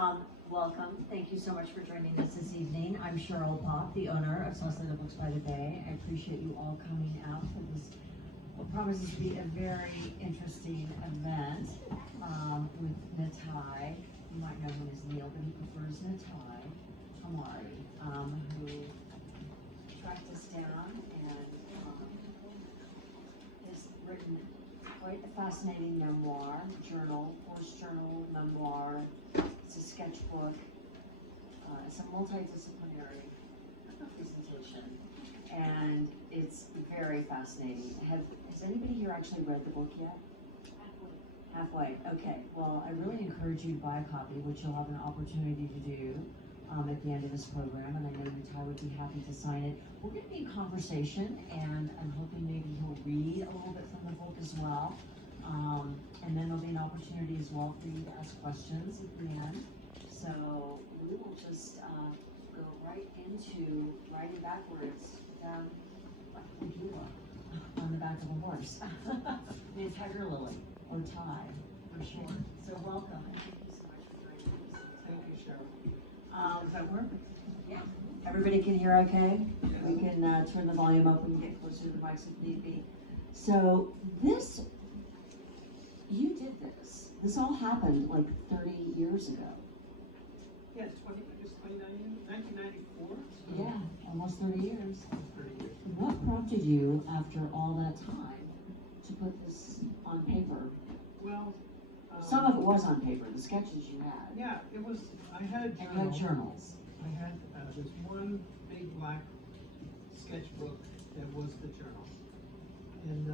Welcome. Thank you so much for joining us this evening. I'm Cheryl Popp, the owner of Sausalito Books by the Bay. I appreciate you all coming out for this, what promises to be a very interesting event with Natai. You might know him as Neil, but he prefers Natai Amari, who tracked us down and has written quite a fascinating memoir, journal, horse journal, memoir. It's a sketchbook. It's a multidisciplinary presentation, and it's very fascinating. Has anybody here actually read the book yet? Halfway. Okay. Well, I really encourage you to buy a copy, which you'll have an opportunity to do at the end of this program, and I know Natai would be happy to sign it. We're going to be in conversation, and I'm hoping maybe he'll read a little bit from the book as well. And then there'll be an opportunity as well for you to ask questions at the end. So we will just go right into riding backwards down like a computer on the back of a horse. The Tiger Lily, or Ty, for short. So welcome, and thank you so much for joining us. Thank you, Cheryl. Does that work? Yeah. Everybody can hear okay? Yes. We can turn the volume up and get closer to the mics if need be. So this, you did this. This all happened like 30 years ago. Yeah, 1994. So Yeah, almost 30 years. 30 years. What prompted you, after all that time, to put this on paper? Well, Some of it was on paper, the sketches you had. yeah, it was. I had a And journal. you had journals. I had this one big black sketchbook that was the journal, and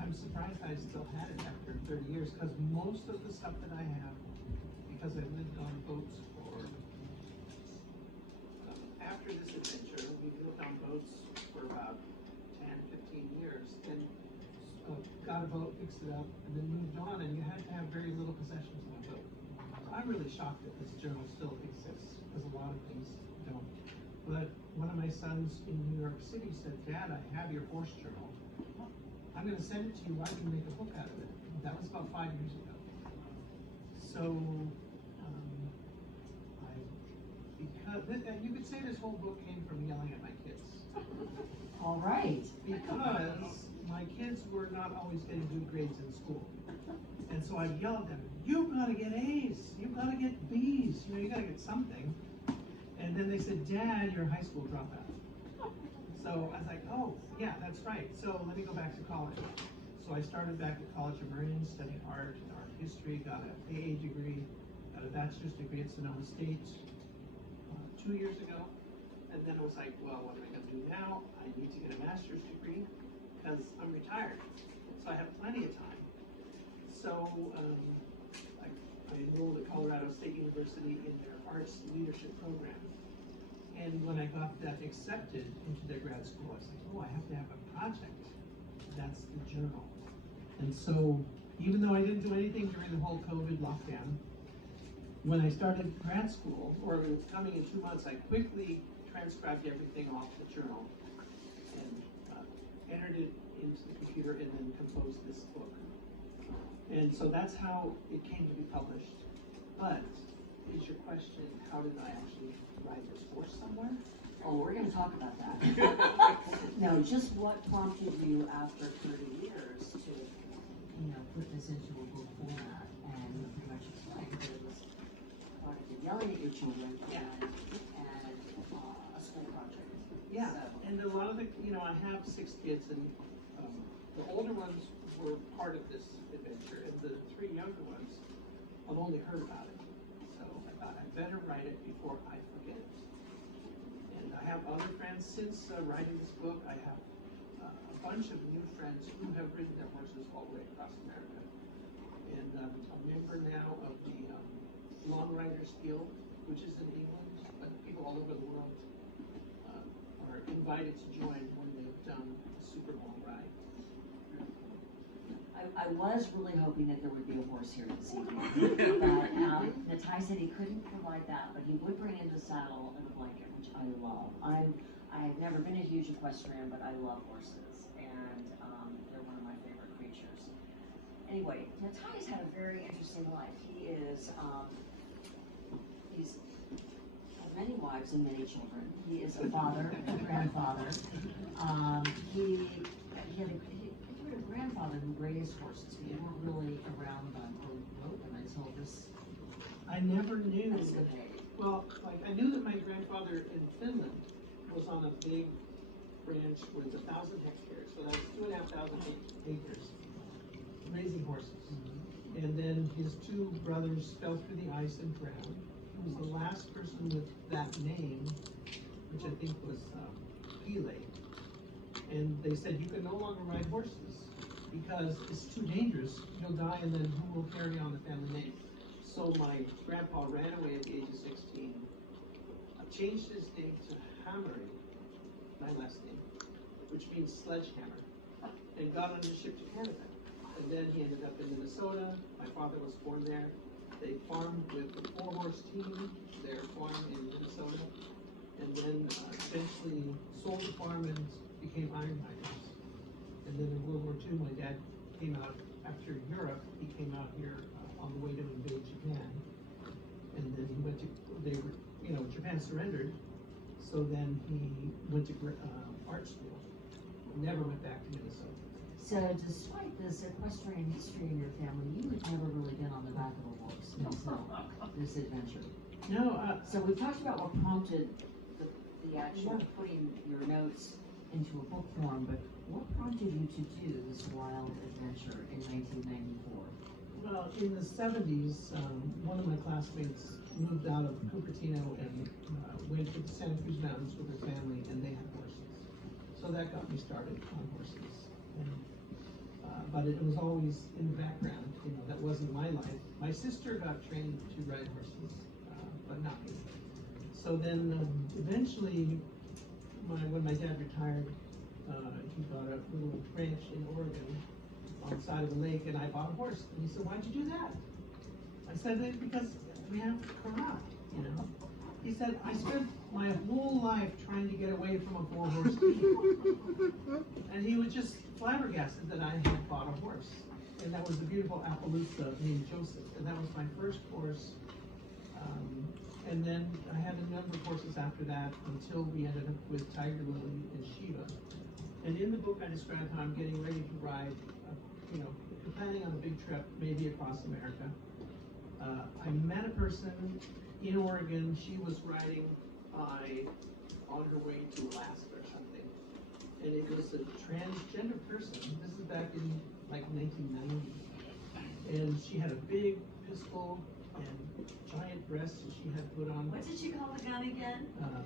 I'm surprised I still had it after 30 years because most of the stuff that I have, because I lived on boats for. After this adventure, we lived on boats for about 10, 15 years, and got a boat, fixed it up, and then moved on, and you had to have very little possessions on a boat. So I'm really shocked that this journal still exists, because a lot of things don't. But one of my sons in New York City said, "Dad, I have your horse journal. I'm going to send it to you. I can make a book out of it." That was about 5 years ago. So, you could say this whole book came from yelling at my kids. All right. Because my kids were not always getting good grades in school. And so I'd yell at them, "You've got to get A's, you've got to get B's, you got to get something." And then they said, "Dad, you're a high school dropout." So I was like, "Oh, yeah, that's right. So let me go back to college." So I started back at College of Marin, studied art and art history, got an AA degree, got a bachelor's degree at Sonoma State 2 years ago. And then I was like, well, what am I going to do now? I need to get a master's degree because I'm retired. So I have plenty of time. So I enrolled at Colorado State University in their arts leadership program. And when I got that accepted into their grad school, I was like, oh, I have to have a project. That's the journal. And so even though I didn't do anything during the whole COVID lockdown, when I started grad school, or it was coming in 2 months, I quickly transcribed everything off the journal and entered it into the computer and then composed this book. And so that's how it came to be published. But is your question, how did I actually ride this horse somewhere? Oh, we're going to talk about that. No, just what prompted you after 30 years to, put this into a book format, and you pretty much explained that it was part of yelling at your children and a school project. Yeah, So, and a lot of the, I have 6 kids, and the older ones were part of this adventure, and the 3 younger ones have only heard about it. So I thought I'd better write it before I forget it. And I have other friends since writing this book. I have a bunch of new friends who have ridden their horses all the way across America. And I'm a member now of the Long Riders Guild, which is in England, but people all over the world are invited to join when they've done a super long ride. I was really hoping that there would be a horse here this evening, but Natai said he couldn't provide that, but he would bring in the saddle and a blanket, which I love. I've never been a huge equestrian, but I love horses, and they're one of my favorite creatures. Anyway, Natai has had a very interesting life. He is wives and many children. He is a father and a grandfather. He had a grandfather who raised horses. We weren't really around them or rode them until this. I never knew. This decade. Well, like, I knew that my grandfather in Finland was on a big ranch with 1,000 hectares, so that's 2,500 acres, raising horses. And then his two brothers fell through the ice and drowned. He was the last person with that name, which I think was Pele. And they said, you can no longer ride horses because it's too dangerous. You'll die, and then who will carry on the family name? So my grandpa ran away at the age of 16, changed his name to Hammery, my last name, which means sledgehammer, and got on a ship to Canada. And then he ended up in Minnesota. My father was born there. They farmed with the 4-horse team, their farm in Minnesota, and then eventually sold the farm and became iron miners. And then in World War II, my dad came out after Europe. He came out here on the way to invade Japan, and then he went to. Japan surrendered. So then he went to art school. Never went back to Minnesota. So despite this equestrian history in your family, you had never really been on the back of a horse until this adventure. No. So we've talked about what prompted the actual putting your notes into a book form, but what prompted you to do this wild adventure in 1994? Well, in the 70s, one of my classmates moved out of Cupertino and went to the Santa Cruz Mountains with her family, and they had horses. So that got me started on horses. And, but it was always in the background, that wasn't my life. My sister got trained to ride horses, but not me. So then eventually, when my dad retired, he got a little ranch in Oregon on the side of the lake, and I bought a horse. And he said, why'd you do that? I said, because we have to corral, He said, I spent my whole life trying to get away from a 4-horse team. And he was just flabbergasted that I had bought a horse. And that was the beautiful Appaloosa named Joseph. And that was my first horse. And then I had a number of horses after that until we ended up with Tiger Lily and Shiva. And in the book, I describe how I'm getting ready to ride, planning on a big trip, maybe across America. I met a person in Oregon. She was riding on her way to Alaska or something. And it was a transgender person. This is back in like 1990. And she had a big pistol and giant breasts that she had put on. What did you call the gun again? God,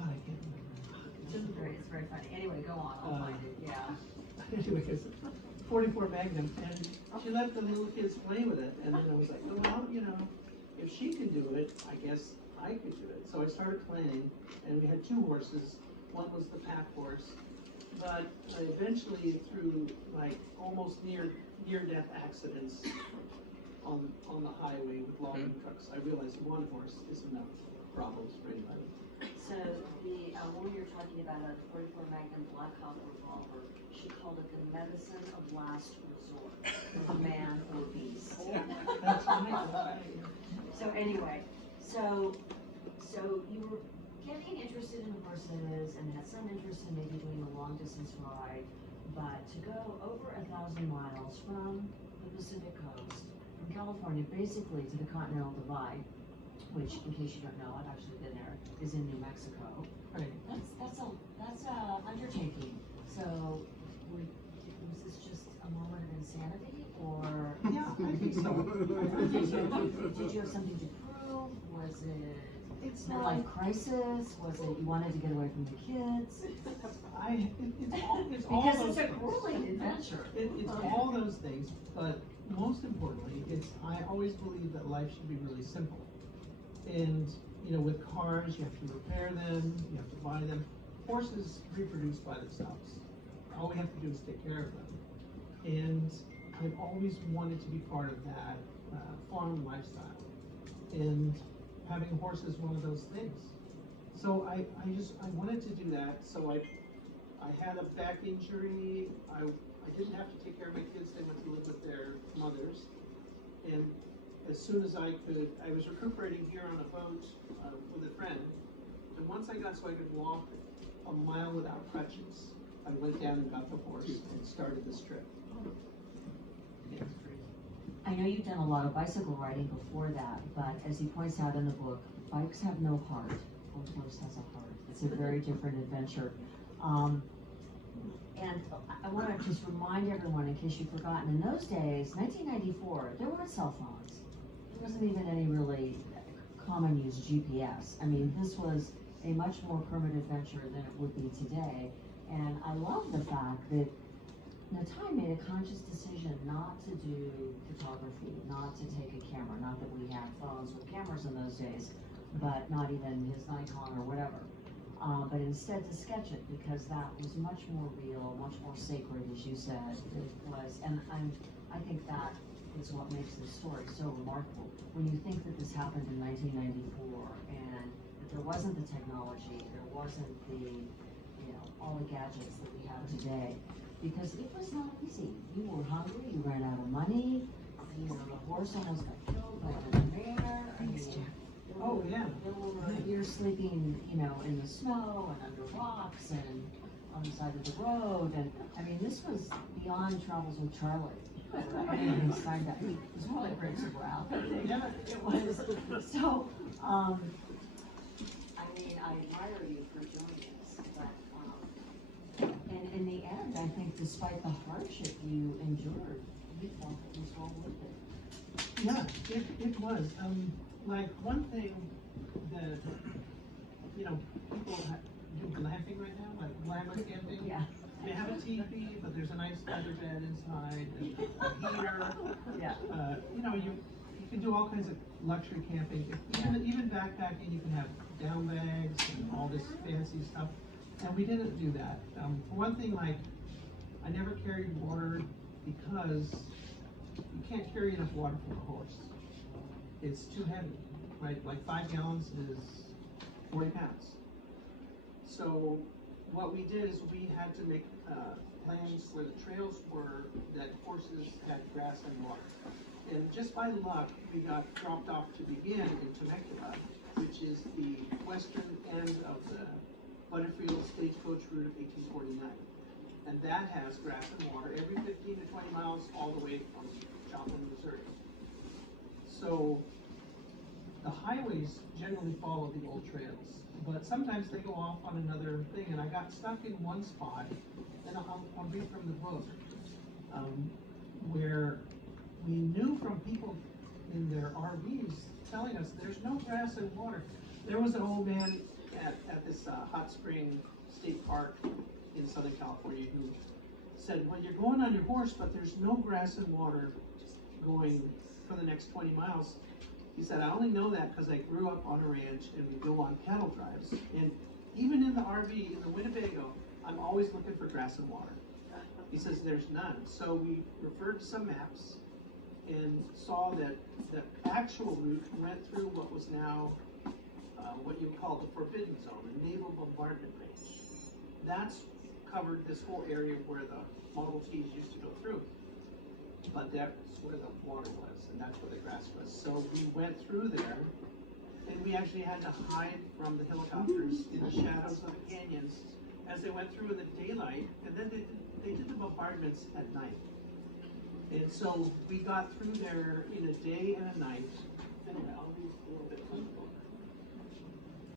I can't remember. It's very funny. Anyway, go on. I'll find it. Yeah. Anyway, it's a 44 Magnum, and she let the little kids play with it. And then I was like, well, if she can do it, I guess I could do it. So I started planning, and we had 2 horses. One was the pack horse, but eventually through like almost near-death accidents on the highway with logging trucks, I realized 1 horse is enough problems for anybody. So the woman you're talking about, a 44 Magnum Black Hawk revolver, she called it the medicine of last resort for man or beast. That's right. So anyway, so you were getting interested in horses and had some interest in maybe doing a long distance ride, but to go over 1,000 miles from the Pacific coast, from California basically to the Continental Divide, which, in case you don't know, I've actually been there, is in New Mexico. Right. That's a undertaking. So, was this just a moment of insanity, or? Yeah, I think so. Did you have something to prove? Was it It's a life crisis? Was it you wanted to get away from the kids? It's all Because those it's a things. grueling adventure. It's all those things, but most importantly, I always believe that life should be really simple. And, with cars, you have to repair them, you have to buy them. Horses reproduce by themselves. All we have to do is take care of them. And I've always wanted to be part of that farm lifestyle. And having a horse is one of those things. So I wanted to do that. So I had a back injury. I didn't have to take care of my kids. They went to live with their mothers. And as soon as I could, I was recuperating here on a boat with a friend, And once I got so I could walk a mile without crutches, I went down and got the horse and started this trip. Yeah, it's crazy. I know you've done a lot of bicycle riding before that, but as he points out in the book, bikes have no heart. A horse has a heart. It's a very different adventure. And I want to just remind everyone, in case you've forgotten, in those days, 1994, there weren't cell phones. There wasn't even any really common use GPS. I mean, this was a much more primitive venture than it would be today. And I love the fact that Natai made a conscious decision not to do photography, not to take a camera. Not that we had phones with cameras in those days, but not even his Nikon or whatever. But instead to sketch it, because that was much more real, much more sacred, as you said. It was, and I think that is what makes this story so remarkable. When you think that this happened in 1994, and that there wasn't the technology, there wasn't the, all the gadgets that we have today, because it was not easy. You were hungry, you ran out of money, the horse almost got killed by the bear. Oh, yeah. You're sleeping, in the snow and under rocks and on the side of the road. And I mean, this was beyond Travels with Charlie. It was probably Grapes of Wrath, I think. Yeah. It was. So, I mean, I admire you for doing this. But, and in the end, I think despite the hardship you endured, you felt it was well worth it. Yeah, it was. Like one thing that, people do glamping right now, like glamour camping. Yeah. They have a TV, but there's a nice feather bed inside, and a heater. Yeah. You can do all kinds of luxury camping. Even backpacking, you can have down bags and all this fancy stuff. And we didn't do that. For one thing, like, I never carried water because you can't carry enough water for a horse. It's too heavy, right? Like 5 gallons is 40 pounds. So what we did is we had to make plans where the trails were that horses had grass and water. And just by luck, we got dropped off to begin in Temecula, which is the western end of the Butterfield stagecoach route of 1849. And that has grass and water every 15 to 20 miles all the way from Joplin, Missouri. So the highways generally follow the old trails, but sometimes they go off on another thing, and I got stuck in one spot, and I'll read from the book, where we knew from people in their RVs telling us there's no grass and water. There was an old man at this hot spring state park in Southern California who said, well, you're going on your horse, but there's no grass and water going for the next 20 miles. He said, I only know that because I grew up on a ranch and we go on cattle drives. And even in the RV, in the Winnebago, I'm always looking for grass and water. He says, there's none. So we referred to some maps and saw that the actual route went through what was now what you would call the Forbidden Zone, the Naval Bombardment Range. That's covered this whole area where the Model Ts used to go through. But that's where the water was, and that's where the grass was. So we went through there, and we actually had to hide from the helicopters in the shadows of the canyons as they went through in the daylight, and then they did the bombardments at night. And so we got through there in a day and a night,